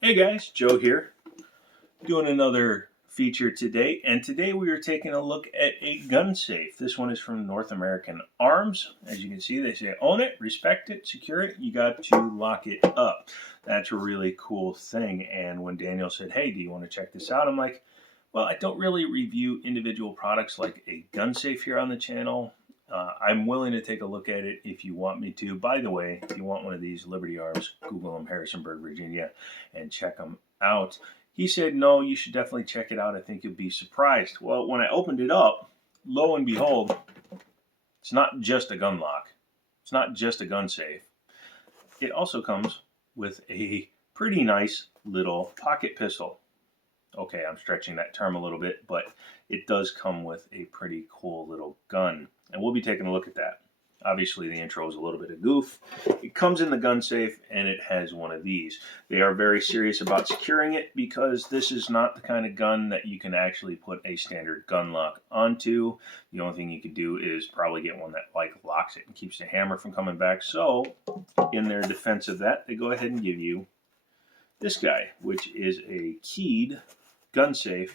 Hey guys, Joe here, doing another feature today, and today we are taking a look at a gun safe. This one is from North American Arms. As you can see, they say own it, respect it, secure it, you got to lock it up. That's a really cool thing, and when Daniel said, hey, do you want to check this out? I'm like, well, I don't really review individual products like a gun safe here on the channel. I'm willing to take a look at it if you want me to. By the way, if you want one of these Liberty Arms, Google them, Harrisonburg, Virginia, and check them out. He said, no, you should definitely check it out. I think you'll be surprised. Well, when I opened it up, lo and behold, it's not just a gun lock. It's not just a gun safe. It also comes with a pretty nice little pocket pistol. Okay, I'm stretching that term a little bit, but it does come with a pretty cool little gun. And we'll be taking a look at that. Obviously, the intro is a little bit of goof. It comes in the gun safe, and it has one of these. They are very serious about securing it because this is not the kind of gun that you can actually put a standard gun lock onto. The only thing you could do is probably get one that locks it and keeps the hammer from coming back. So, in their defense of that, they go ahead and give you this guy, which is a keyed gun safe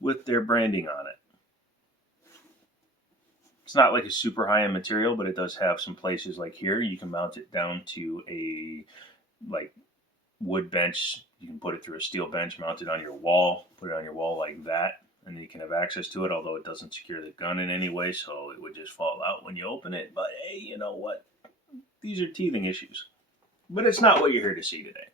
with their branding on it. It's not like a super high-end material, but it does have some places like here. You can mount it down to a wood bench. You can put it through a steel bench, mount it on your wall, put it on your wall like that, and you can have access to it, although it doesn't secure the gun in any way, so it would just fall out when you open it. But hey, you know what? These are teething issues. But it's not what you're here to see today.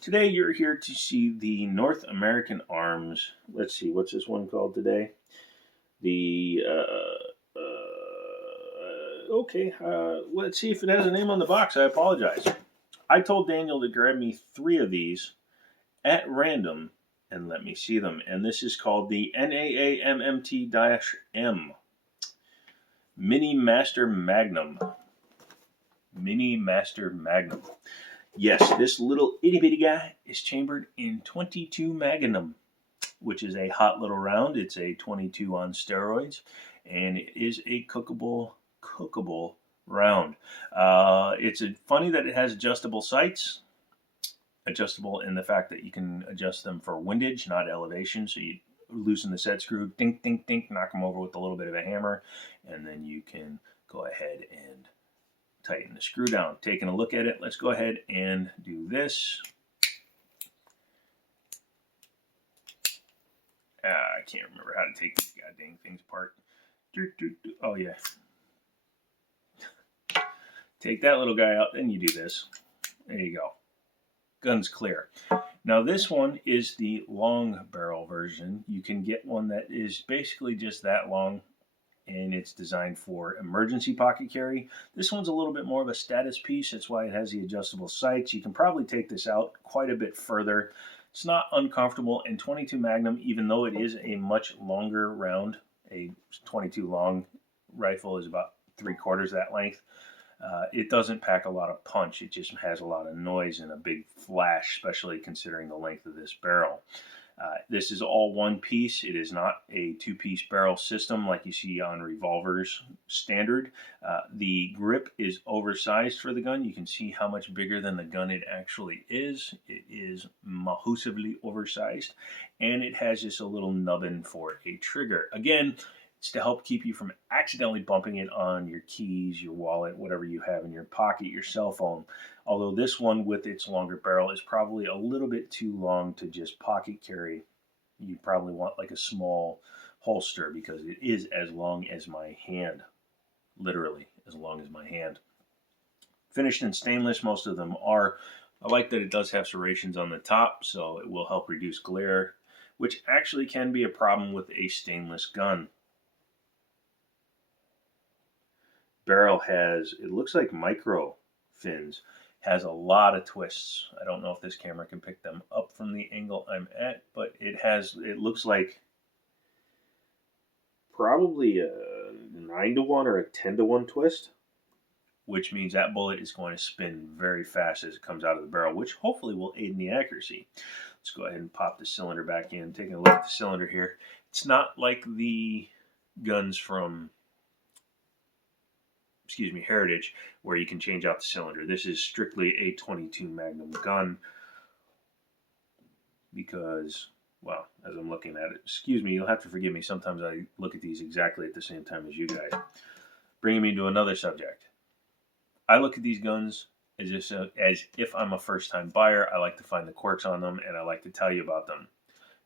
Today you're here to see the North American Arms. Let's see, what's this one called today? The let's see if it has a name on the box. I apologize. I told Daniel to grab me 3 of these at random and let me see them. And this is called the NAAMMT-M Mini Master Magnum. Mini Master Magnum. Yes, this little itty bitty guy is chambered in 22 Magnum, which is a hot little round. It's a 22 on steroids, and it is a cookable round. It's funny that it has adjustable sights. Adjustable in the fact that you can adjust them for windage, not elevation. So you loosen the set screw, dink, dink, dink, knock them over with a little bit of a hammer, and then you can go ahead and tighten the screw down. Taking a look at it, let's go ahead and do this. I can't remember how to take these goddamn things apart. Oh yeah. Take that little guy out, then you do this. There you go. Gun's clear. Now this one is the long barrel version. You can get one that is basically just that long, and it's designed for emergency pocket carry. This one's a little bit more of a status piece. That's why it has the adjustable sights. You can probably take this out quite a bit further. It's not uncomfortable, and 22 Magnum, even though it is a much longer round, a 22 long rifle is about 3/4 that length. It doesn't pack a lot of punch. It just has a lot of noise and a big flash, especially considering the length of this barrel. This is all one piece. It is not a 2-piece barrel system like you see on revolvers standard. The grip is oversized for the gun. You can see how much bigger than the gun it actually is. It is massively oversized, and it has just a little nubbin for a trigger. Again, it's to help keep you from accidentally bumping it on your keys, your wallet, whatever you have in your pocket, your cell phone. Although this one with its longer barrel is probably a little bit too long to just pocket carry. You probably want like a small holster because it is as long as my hand. Literally as long as my hand. Finished in stainless, most of them are. I like that it does have serrations on the top, so it will help reduce glare, which actually can be a problem with a stainless gun. Barrel has, it looks like micro fins, has a lot of twists. I don't know if this camera can pick them up from the angle I'm at, but it looks like probably a 9-to-1 or a 10-to-1 twist, which means that bullet is going to spin very fast as it comes out of the barrel, which hopefully will aid in the accuracy. Let's go ahead and pop the cylinder back in. Taking a look at the cylinder here. It's not like the guns from Heritage, where you can change out the cylinder. This is strictly a 22 Magnum gun because, well, as I'm looking at it, you'll have to forgive me. Sometimes I look at these exactly at the same time as you guys. Bringing me to another subject. I look at these guns as if I'm a first-time buyer. I like to find the quirks on them, and I like to tell you about them.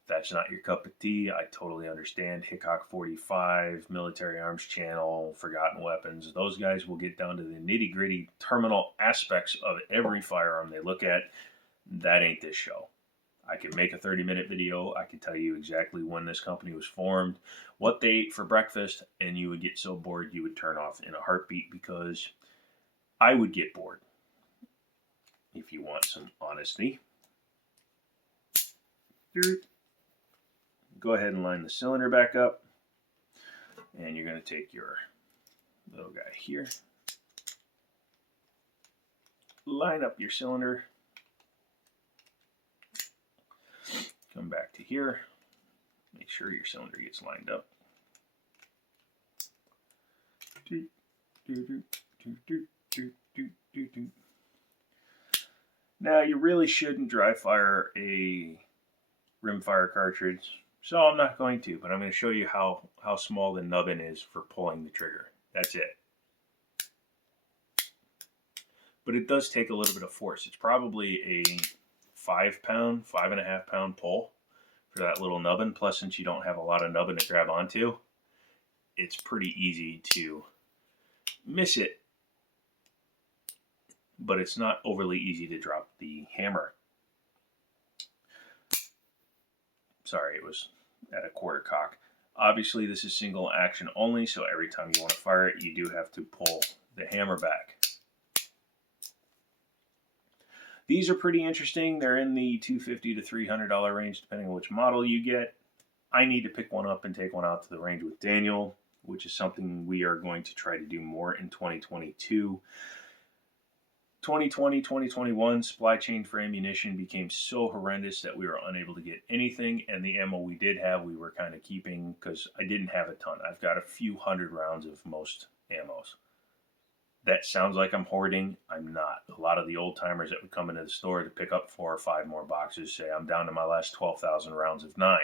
If that's not your cup of tea, I totally understand. Hickok 45, Military Arms Channel, Forgotten Weapons, those guys will get down to the nitty-gritty terminal aspects of every firearm they look at. That ain't this show. I can make a 30-minute video. I can tell you exactly when this company was formed, what they ate for breakfast, and you would get so bored you would turn off in a heartbeat, because I would get bored. If you want some honesty, go ahead and line the cylinder back up, and you're going to take your little guy here, line up your cylinder, come back to here, make sure your cylinder gets lined up. Now, you really shouldn't dry fire a rimfire cartridge, so I'm not going to, but I'm going to show you how small the nubbin is for pulling the trigger. That's it. But it does take a little bit of force. It's probably a 5-pound, 5.5-pound pull for that little nubbin. Plus, since you don't have a lot of nubbin to grab onto, it's pretty easy to miss it. But it's not overly easy to drop the hammer. Sorry, it was at a quarter cock. Obviously, this is single action only, so every time you want to fire it, you do have to pull the hammer back. These are pretty interesting. They're in the $250 to $300 range, depending on which model you get. I need to pick one up and take one out to the range with Daniel, which is something we are going to try to do more in 2022. 2020, 2021, supply chain for ammunition became so horrendous that we were unable to get anything, and the ammo we did have, we were kind of keeping because I didn't have a ton. I've got a few hundred rounds of most ammos. That sounds like I'm hoarding. I'm not. A lot of the old timers that would come into the store to pick up 4 or 5 more boxes say, I'm down to my last 12,000 rounds of 9.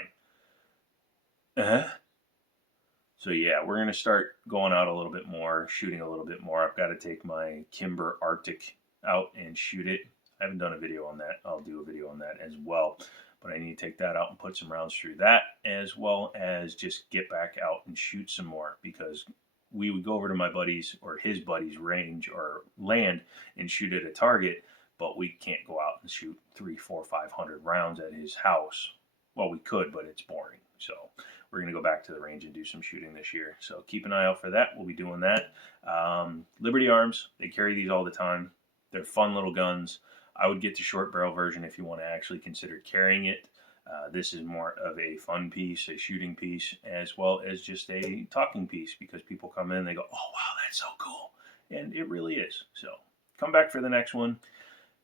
So yeah, we're going to start going out a little bit more, shooting a little bit more. I've got to take my Kimber Arctic out and shoot it. I haven't done a video on that. I'll do a video on that as well. But I need to take that out and put some rounds through that, as well as just get back out and shoot some more, because we would go over to my buddy's or his buddy's range or land and shoot at a target, but we can't go out and shoot 300, 400, 500 rounds at his house. Well, we could, but it's boring. So we're going to go back to the range and do some shooting this year. So keep an eye out for that. We'll be doing that. Liberty Arms, they carry these all the time. They're fun little guns. I would get the short barrel version if you want to actually consider carrying it. This is more of a fun piece, a shooting piece, as well as just a talking piece, because people come in and they go, oh, wow, that's so cool. And it really is. So come back for the next one.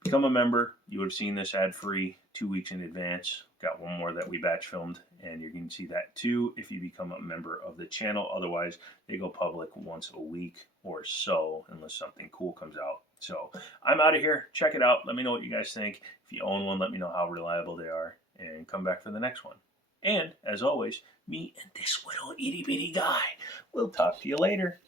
Become a member. You would have seen this ad-free 2 weeks in advance. Got one more that we batch filmed, and you can see that too if you become a member of the channel. Otherwise, they go public once a week or so, unless something cool comes out. So I'm out of here. Check it out. Let me know what you guys think. If you own one, let me know how reliable they are, and come back for the next one. And as always, me and this little itty bitty guy will talk to you later.